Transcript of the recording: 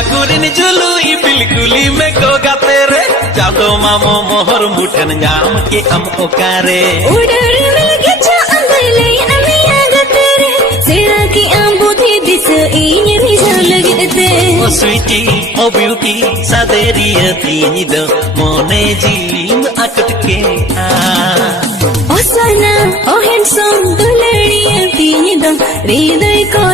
बागुरिन जुलुई बिल्कुली में को गाते रे जादो मामो मोहर मुठन जाम के हम ओकारे उड़र मिल के चा अंगले अमिया गाते रे सेरा की आंबुधी दिस इन रिजल लगते ओ स्वीटी ओ ब्यूटी सादेरिया तीनी दो मोने जीम अकट के ओ सना ओ हैंडसम दुलड़िया तीनी दो हृदय को